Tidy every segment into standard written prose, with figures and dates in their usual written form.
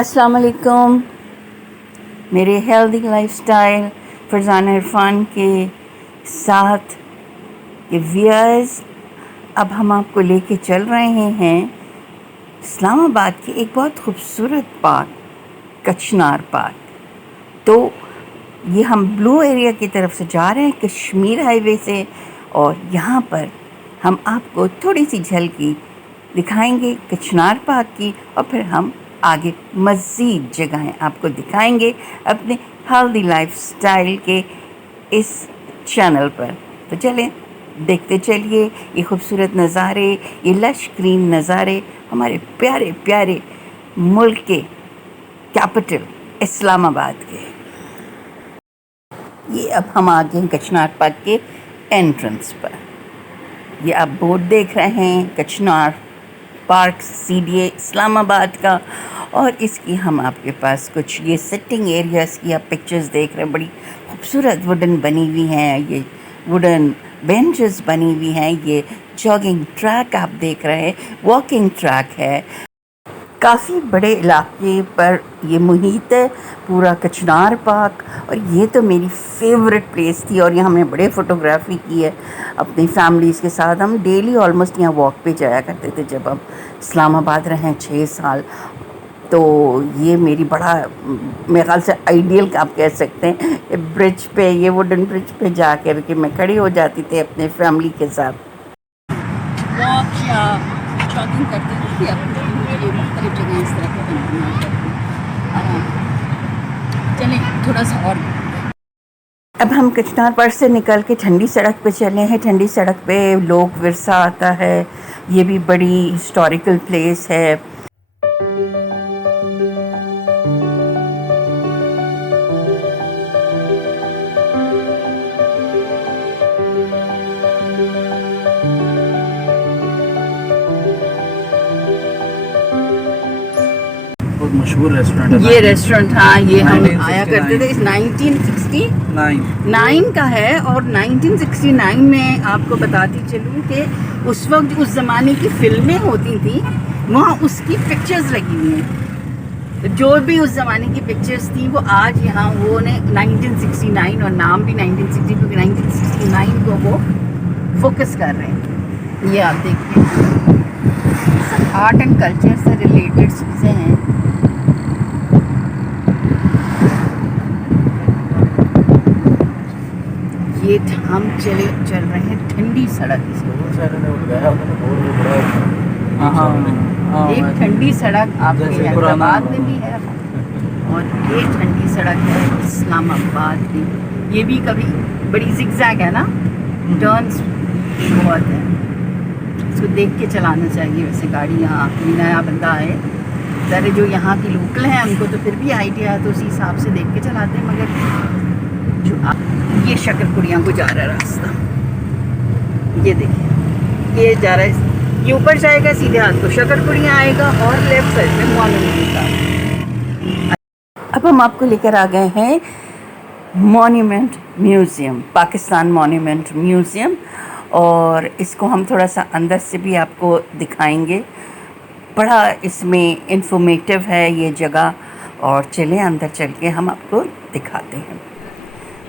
अस्सलाम वालेकुम। मेरे हेल्दी लाइफस्टाइल फरजाना इरफान के साथ ये व्यूअर्स, अब हम आपको लेके चल रहे हैं इस्लामाबाद की एक बहुत खूबसूरत पार्क, कचनार पार्क। तो ये हम ब्लू एरिया की तरफ से जा रहे हैं, कश्मीर हाईवे से, और यहाँ पर हम आपको थोड़ी सी झलकी दिखाएंगे कचनार पार्क की, और फिर हम आगे मज़ीद जगहें आपको दिखाएंगे अपने हेल्दी लाइफस्टाइल के इस चैनल पर। तो चलें, देखते चलिए ये खूबसूरत नज़ारे, ये लश ग्रीन नज़ारे हमारे प्यारे प्यारे मुल्क के कैपिटल इस्लामाबाद के। ये अब हम आ गए हैं कचनार पार्क के एंट्रेंस पर। ये आप बोर्ड देख रहे हैं, कचनार पार्क CDA इस्लामाबाद का, और इसकी हम आपके पास कुछ ये सिटिंग एरियाज़ की आप पिक्चर्स देख रहे हैं। बड़ी खूबसूरत वुडन बनी हुई हैं, ये वुडन बेंचेस बनी हुई हैं, ये जॉगिंग ट्रैक आप देख रहे हैं, वॉकिंग ट्रैक है। काफ़ी बड़े इलाके पर ये मुहित है पूरा कचनार पार्क, और ये तो मेरी फेवरेट प्लेस थी, और यहाँ हमने बड़े फ़ोटोग्राफी की है अपनी फैमिलीज़ के साथ। हम डेली ऑलमोस्ट यहाँ वॉक पे जाया करते थे जब हम इस्लामाबाद रहे 6 साल। तो ये मेरी बड़ा, मेरे ख्याल से आइडियल आप कह सकते हैं, ब्रिज पे, ये वुडन ब्रिज पे जा कर के मैं खड़ी हो जाती थी अपने फैमिली के साथ। वॉक या जॉगिंग करते थे, ये मुख्तलिफ जगह इस तरह के चलें थोड़ा सा और। अब हम कचनार पार्क से निकल के ठंडी सड़क पे चले हैं। ठंडी सड़क पे लोक विरसा आता है, ये भी बड़ी हिस्टोरिकल प्लेस है। बहुत मशहूर रेस्टोरेंट है ये रेस्टोरेंट, हाँ, ये हम आया करते थे। 1969 का है, और 1969 में आपको बताती चलूँ कि उस वक्त उस ज़माने की फिल्में होती थी, वहाँ उसकी पिक्चर्स लगी हुई हैं। तो जो भी उस ज़माने की पिक्चर्स थी वो आज यहाँ वो ने 1969, और नाम भी 1960 क्योंकि 1969 को वो फोकस कर रहे हैं। ये आप देखिए, आर्ट एंड कल्चर से रिलेटेड चीज़ें हैं। ये हम चल रहे हैं ठंडी सड़क। एक ठंडी सड़क आपके हैदराबाद में भी है, और ये ठंडी सड़क है इस्लामाबाद की। ये भी कभी बड़ी जिगजैग है ना, टर्न्स बहुत है, इसको देख के चलाना चाहिए। वैसे गाड़ी यहाँ कोई नया बंदा है, ज़रा जो यहाँ की लोकल हैं उनको तो फिर भी आइडिया है, तो उसी हिसाब से देख के चलाते हैं। मगर जो ये शकरपुड़ियाँ को जा रहा है रास्ता, ये देखिए, ये जा रहा है, ये ऊपर जाएगा सीधे हाथ को शकरपुड़ियाँ आएगा, और लेफ्ट साइड में मॉन्यूमेंट। अब हम आपको लेकर आ गए हैं monument museum, Pakistan monument museum, और इसको हम थोड़ा सा अंदर से भी आपको दिखाएंगे। बड़ा इसमें इंफॉर्मेटिव है ये जगह, और चलें अंदर चल के हम आपको दिखाते हैं।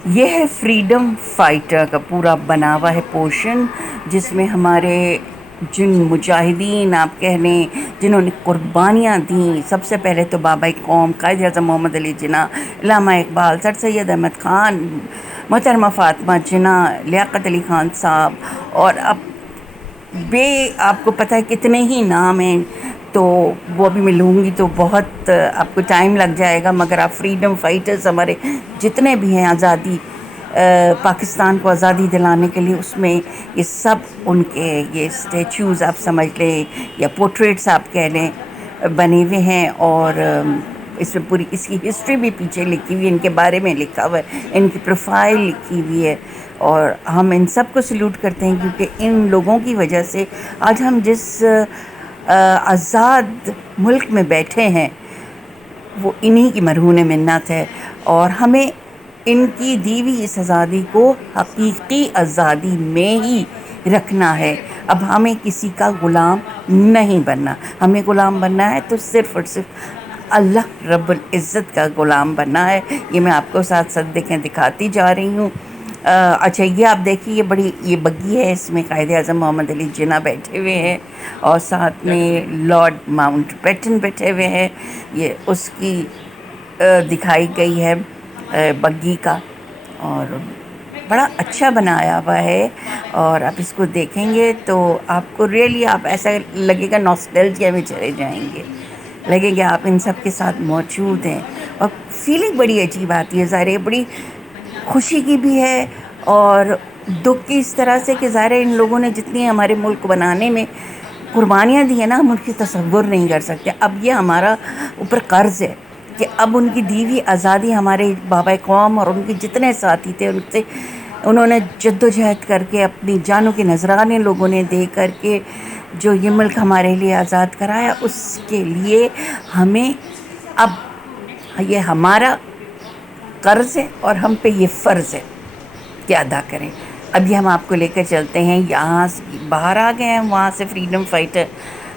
ये है फ्रीडम फाइटर का पूरा बना हुआ है पोर्शन, जिसमें हमारे जिन मुजाहिदीन आप कह लें, जिन्होंने कुर्बानियाँ दी, सबसे पहले तो बाबा कौम कायद आज़म मोहम्मद अली जिन्ना, इल्लामा इकबाल, सर सैयद अहमद ख़ान, मोहतरमा फ़ातिमा जिन्ना, लियाकत अली ख़ान साहब, और अब आपको पता है कितने ही नाम हैं, तो वो भी मैं लूँगी तो बहुत आपको टाइम लग जाएगा। मगर आप फ्रीडम फाइटर्स हमारे जितने भी हैं, आज़ादी पाकिस्तान को आज़ादी दिलाने के लिए, उसमें ये सब उनके ये स्टैचूज़ आप समझ लें या पोर्ट्रेट्स आप कह लें, बने हुए हैं। और इसमें पूरी इसकी हिस्ट्री भी पीछे लिखी हुई है, इनके बारे में लिखा हुआ है, इनकी प्रोफाइल लिखी हुई है, और हम इन सब को सल्यूट करते हैं, क्योंकि इन लोगों की वजह से आज हम जिस आज़ाद मुल्क में बैठे हैं, वो इन्हीं की मरहून मिन्नत है। और हमें इनकी दी हुई इस आज़ादी को हकीकी आज़ादी में ही रखना है। अब हमें किसी का ग़ुलाम नहीं बनना। हमें ग़ुलाम बनना है तो सिर्फ़ और सिर्फ अल्लाह रब्बुल इज़्ज़त का ग़ुलाम बनना है। ये मैं आपको साथ साथ दिखाती जा रही हूँ। अच्छा, ये आप देखिए, ये बग्गी है, इसमें कायदे आज़म मोहम्मद अली जिन्ना बैठे हुए हैं और साथ में लॉर्ड माउंटबेटन बैठे हुए हैं। ये उसकी दिखाई गई है बग्गी का, और बड़ा अच्छा बनाया हुआ है। और आप इसको देखेंगे तो आपको रियली आप ऐसा लगेगा नॉस्टैल्जिया में चले जाएंगे, लगेगा आप इन सब के साथ मौजूद हैं। और फीलिंग बड़ी अजीब आती है, ज़ाहिर है बड़ी खुशी की भी है और दुख की, इस तरह से कि ज़ाहिर है इन लोगों ने जितनी हमारे मुल्क बनाने में कुर्बानियाँ दी हैं ना, हम उनकी तसव्वुर नहीं कर सकते। अब ये हमारा ऊपर कर्ज़ है कि अब उनकी दी हुई आज़ादी, हमारे बाबा कौम और उनके जितने साथी थे उनसे उन्होंने जद्दोजहद करके अपनी जानों के नजराने लोगों ने दे करके जो ये मुल्क हमारे लिए आज़ाद कराया, उसके लिए हमें अब ये हमारा कर्ज़ है और हम पे ये फ़र्ज़ है कि अदा करें। अभी हम आपको लेकर चलते हैं, यहाँ से बाहर आ गए हैं वहाँ से फ्रीडम फाइटर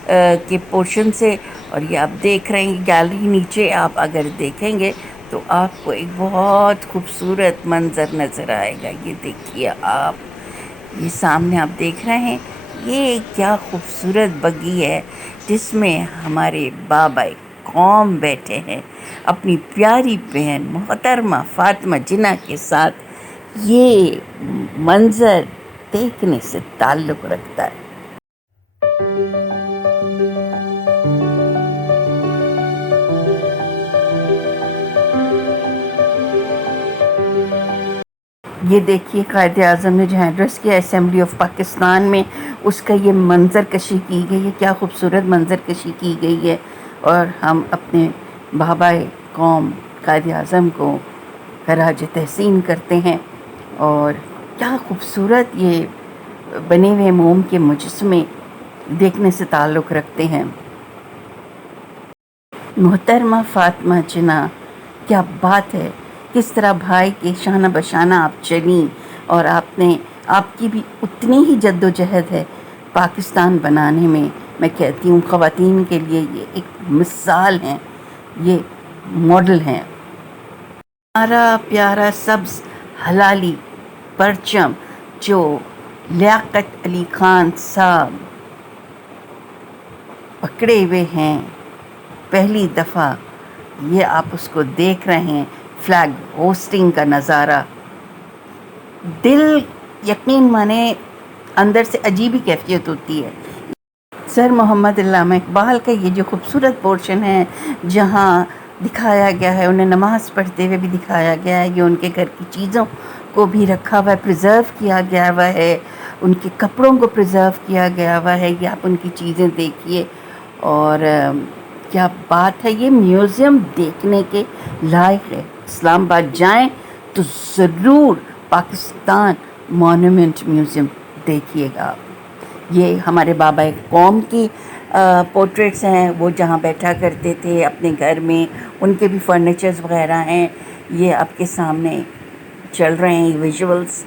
के पोर्शन से, और ये आप देख रहे हैं गैलरी नीचे आप अगर देखेंगे तो आपको एक बहुत खूबसूरत मंज़र नज़र आएगा। ये देखिए आप, ये सामने आप देख रहे हैं, ये क्या खूबसूरत बग्गी है जिसमें हमारे बाबा कौम बैठे हैं अपनी प्यारी बहन मोहतरमा फ़ातिमा जिन्ना के साथ। ये मंज़र देखने से ताल्लुक़ रखता है। ये देखिए कायदे आज़म ने जहाँ एड्रेस किया असेंबली ऑफ पाकिस्तान में, उसका ये मंज़र कशी की गई है, क्या खूबसूरत मंज़र कशी की गई है। और हम अपने बाबा कौम कायदे आज़म को खराज तहसीन करते हैं। और क्या खूबसूरत ये बने हुए मोम के मुजस्मे देखने से ताल्लुक़ रखते हैं। मोहतरमा फ़ातिमा जिन्ना, क्या बात है, किस तरह भाई के शाना बशाना आप चली, और आपकी भी उतनी ही जद्दोजहद है पाकिस्तान बनाने में। मैं कहती हूँ ख़वातीन के लिए ये एक मिसाल हैं, ये मॉडल हैं। हमारा प्यारा सब्ज़ हलाली परचम जो लियाकत अली ख़ान साहब पकड़े हुए हैं पहली दफ़ा, ये आप उसको देख रहे हैं, फ्लैग होस्टिंग का नज़ारा, दिल यकीन माने अंदर से अजीब ही कैफियत होती है। सर मोहम्मद अल्लामा इकबाल का ये जो खूबसूरत पोर्शन है जहाँ दिखाया गया है, उन्हें नमाज़ पढ़ते हुए भी दिखाया गया है, ये उनके घर की चीज़ों को भी रखा हुआ है, प्रिज़र्व किया गया हुआ है, उनके कपड़ों को प्रिज़र्व किया गया हुआ है। ये आप उनकी चीज़ें देखिए, और क्या बात है, ये म्यूज़ियम देखने के लायक है। इस्लामाबाद जाएं तो ज़रूर पाकिस्तान मॉन्यूमेंट म्यूज़ियम देखिएगा आप। ये हमारे बाबा कौम की पोर्ट्रेट्स हैं, वो जहाँ बैठा करते थे अपने घर में, उनके भी फर्नीचर्स वगैरह हैं, ये आपके सामने चल रहे हैं विजुअल्स।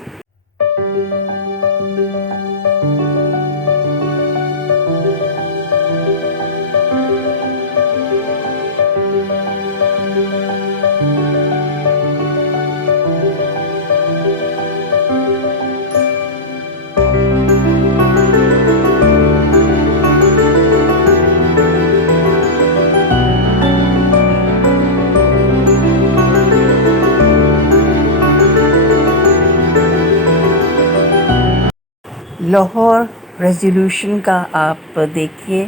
लाहौर रेजोल्यूशन का आप देखिए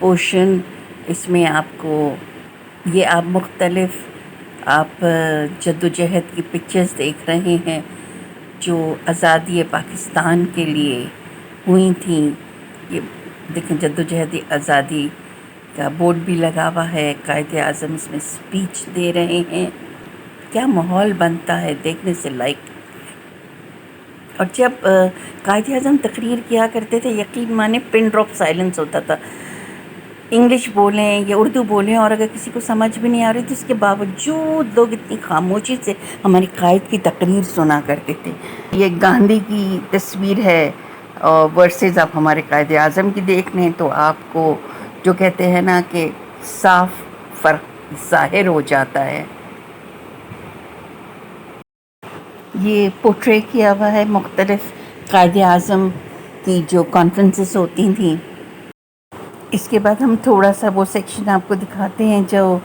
पोर्शन, इसमें आपको ये आप मुख्तलिफ़ आप जद्दोजहद की पिक्चर्स देख रहे हैं जो आज़ादी पाकिस्तान के लिए हुई थी। ये देखें, जद्दोजहद आज़ादी का बोर्ड भी लगा हुआ है, कायदे आज़म इसमें स्पीच दे रहे हैं। क्या माहौल बनता है देखने से लाइक। और जब कायदे आज़म तकरीर किया करते थे, यकीन माने पिन ड्रॉप साइलेंस होता था। इंग्लिश बोलें या उर्दू बोलें, और अगर किसी को समझ भी नहीं आ रही तो उसके बावजूद लोग इतनी खामोशी से हमारी कायद की तकरीर सुना करते थे। ये गांधी की तस्वीर है, और वर्सेस आप हमारे कायदे आज़म की देख लें तो आपको जो कहते हैं ना कि साफ़ फ़र्क ज़ाहिर हो जाता है। ये पोर्ट्रे किया हुआ है मुख्तलिफ़ कायदे-आज़म की जो कॉन्फ्रेंसेस होती थी। इसके बाद हम थोड़ा सा वो सेक्शन आपको दिखाते हैं जो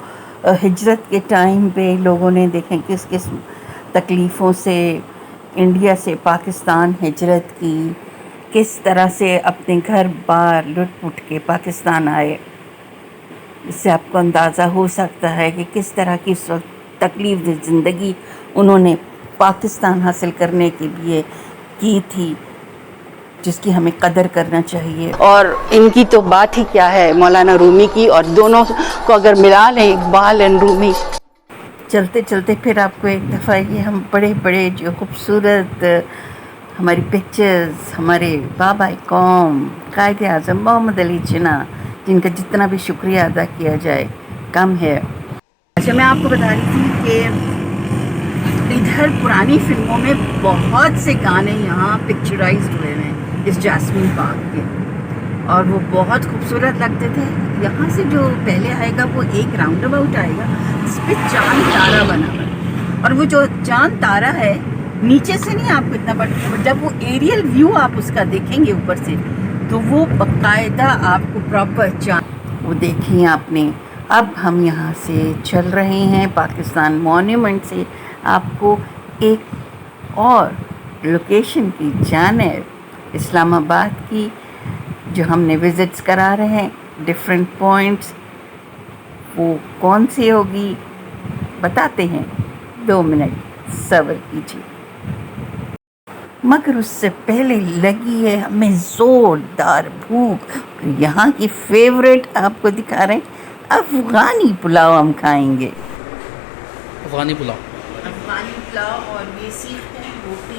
हिजरत के टाइम पे लोगों ने देखें किस किस तकलीफ़ों से इंडिया से पाकिस्तान हिजरत की, किस तरह से अपने घर बार लुट-पुट के पाकिस्तान आए। इससे आपको अंदाज़ा हो सकता है कि किस तरह की उस वक्त तकलीफ़ दी ज़िंदगी उन्होंने पाकिस्तान हासिल करने के लिए की थी, जिसकी हमें कदर करना चाहिए। और इनकी तो बात ही क्या है मौलाना रूमी की, और दोनों को अगर मिला लें इकबाल एंड रूमी। चलते चलते फिर आपको एक दफ़ा ये हम बड़े बड़े जो खूबसूरत हमारी पिक्चर्स, हमारे बाबा कौम कायदे आज़म मोहम्मद अली जिन्ना, जिनका जितना भी शुक्रिया अदा किया जाए कम है। अच्छा, मैं आपको बता रही थी कि इधर पुरानी फिल्मों में बहुत से गाने यहाँ पिक्चराइज्ड हुए हैं इस जैस्मीन पार्क के, और वो बहुत खूबसूरत लगते थे। यहाँ से जो पहले आएगा वो एक राउंड अबाउट आएगा, इस पर चांद तारा बना हुआ है, और वो जो चांद तारा है नीचे से नहीं आपको इतना बड़ा, जब वो एरियल व्यू आप उसका देखेंगे ऊपर से तो वो बाकायदा आपको प्रॉपर चांद वो देखें आपने। अब हम यहाँ से चल रहे हैं पाकिस्तान मॉन्यूमेंट से आपको एक और लोकेशन की जानिब इस्लामाबाद की जो हमने विज़िट्स करा रहे हैं डिफरेंट पॉइंट्स, वो कौन सी होगी बताते हैं। 2 मिनट सब्र कीजिए। मगर उससे पहले लगी है हमें ज़ोरदार भूख। यहाँ की फेवरेट आपको दिखा रहे हैं, अफ़गानी पुलाव हम खाएंगे। अफगानी पुलाव, अफ़गानी पुलाव, और ये सीख है रोटी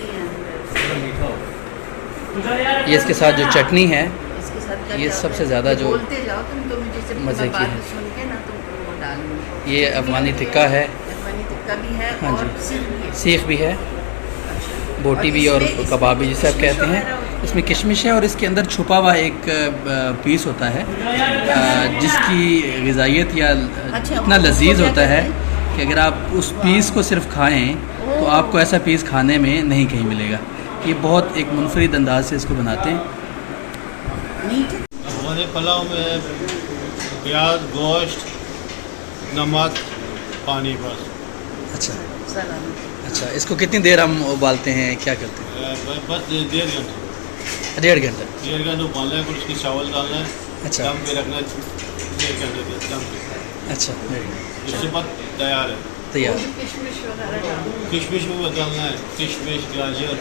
ये इसके साथ जो चटनी है इसके साथ ये सबसे ज़्यादा जो बोलते जाओ तुम तो मुझे सिर्फ मज़े की है। सुन के ना तुमको वो डालनी। ये अफगानी टिक्का है, अफ़गानी टिक्का भी है हाँ और जी। सीख भी है। सीख भी है, बोटी भी और कबाब भी जिसे आप कहते हैं। इसमें किशमिश है और इसके अंदर छुपा हुआ एक पीस होता है जिसकी ग़िज़ाइयत या इतना लजीज होता है कि अगर आप उस पीस को सिर्फ खाएं तो आपको ऐसा पीस खाने में नहीं कहीं मिलेगा। ये बहुत एक मुनफरिद अंदाज से इसको बनाते हैं। हमारे पुलाव में प्याज, गोश्त, नमक, पानी बस। अच्छा अच्छा, इसको कितनी देर हम उबालते हैं, क्या करते हैं? बस 1.5 घंटे, 1.5 घंटा। 1.5 घंटे उबालना है, फिर उसकी चावल डालना है, अच्छा दम पे रखना है 1.5 घंटे तक दम पे। अच्छा, उसके बाद तैयार है। तैयार। किशमिश भी डालना है, किशमिश, गाजर।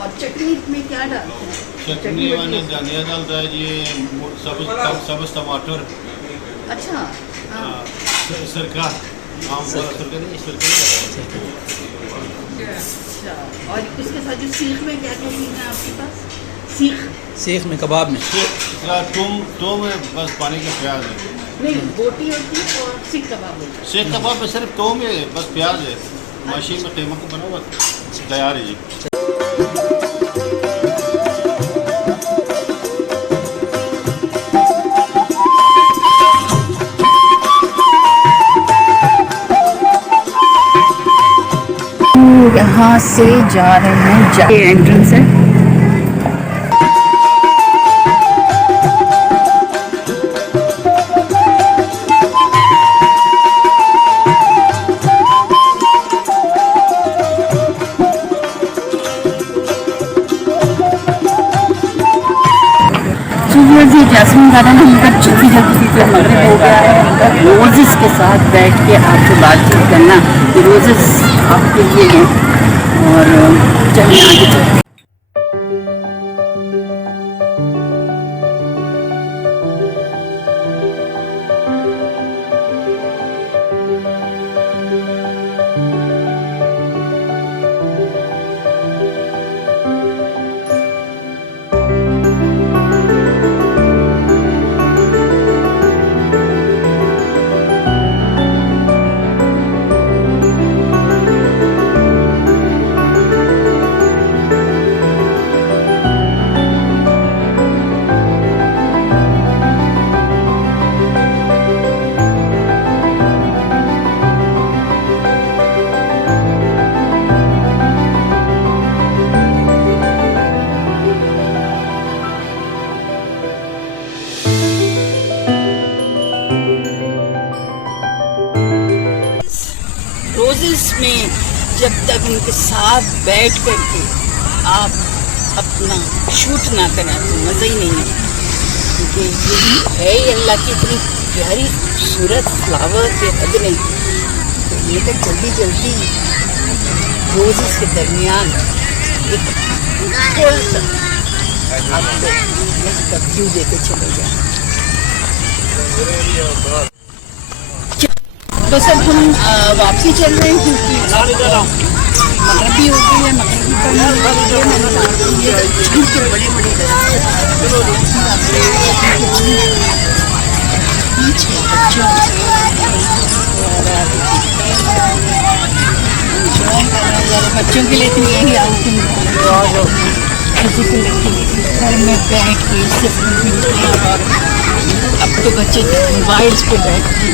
और चटनी में क्या डालते हैं? चटनी मैंने धनिया डालता है जी, सब्ज़ टमाटर, अच्छा सिरका, आम वाला सिरका नहीं, सिरका नहीं डालता। अच्छा, और इसके साथ जो सीख में क्या क्या चीज़ है आपके पास? सीख सीख में, कबाब में तो में बस पानी के प्याज है। नहीं, बोटी होती है और सीख कबाब होता है। सीख कबाब में सिर्फ तो में बस प्याज है, मशीन में कीमा को बना हुआ तैयार है जी। यहाँ से जा रहे हैं, ये एंट्रेंस है। जैस्मीन गार्डन हम लोग जल्दी जल्दी से मगरिब हो गया है। रोजेस के साथ बैठ के आपसे बातचीत करना, रोजेस आपके लिए हैं। और चलिए आगे चलते हैं। रोजेस में जब तक उनके साथ बैठ करके आप अपना शूट ना करें तो मज़ा ही नहीं है। क्योंकि यही है ही अल्लाह की इतनी प्यारी खूबसूरत फ्लावर के हद नहीं। तो ये तक जल्दी जल्दी रोजेस के दरमियान एक थोड़ा सा आपको व्यू देके चले जाए। बस अब हम वापसी चल रहे हैं क्योंकि मगरब भी हो गई है, मगरब भी पढ़ने लगी है। मैंने आपको ये झील के बड़े बड़े बीच है बच्चों के लिए तो यही आउटिंग फिजिकल एक्टिविटी घर में बैठ के सिर्फ। अब तो बच्चे मोबाइल्स पे बैठ के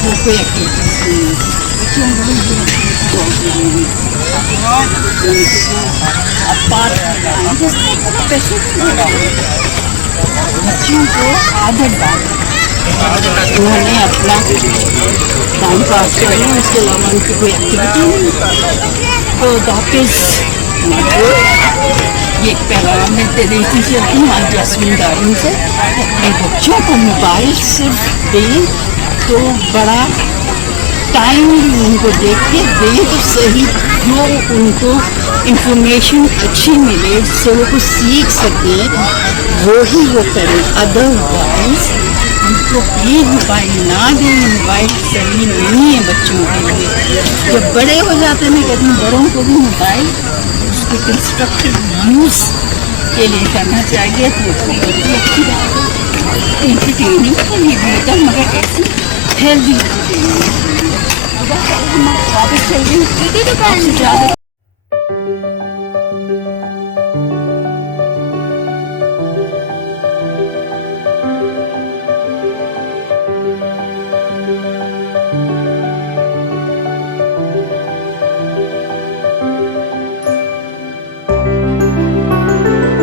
वो कोई एक्टिविटीज नहीं है। बच्चों को आदत डाल उन्होंने अपना टाइम पास कर लिया, उसके अलावा उनकी कोई एक्टिविटी नहीं। तो दैट इज़ ये एक पैगाम मिलते देती चलती हूँ आज जैस्मिन गार्डन से। अपने बच्चों को मोबाइल सिर्फ दें तो बड़ा टाइम उनको देख के दें तो सही, जो उनको इंफॉर्मेशन अच्छी मिले जिससे वो कुछ सीख सकें वो ही वो करें। अदरवाइज उनको भी मोबाइल ना दें। मोबाइल सही नहीं है बच्चों के लिए। जब बड़े हो जाते हैं, मैं कहती हूँ बड़ों को भी मोबाइल उसके कंस्ट्रक्टिव यूज़ के लिए करना चाहिए। तो बड़ी अच्छी बात है, इंटरटेनिंग के लिए बेहतर, मगर ऐसी हेल्दी इंटरटेनिंग। हम वापस चल रहे हैं ज़्यादा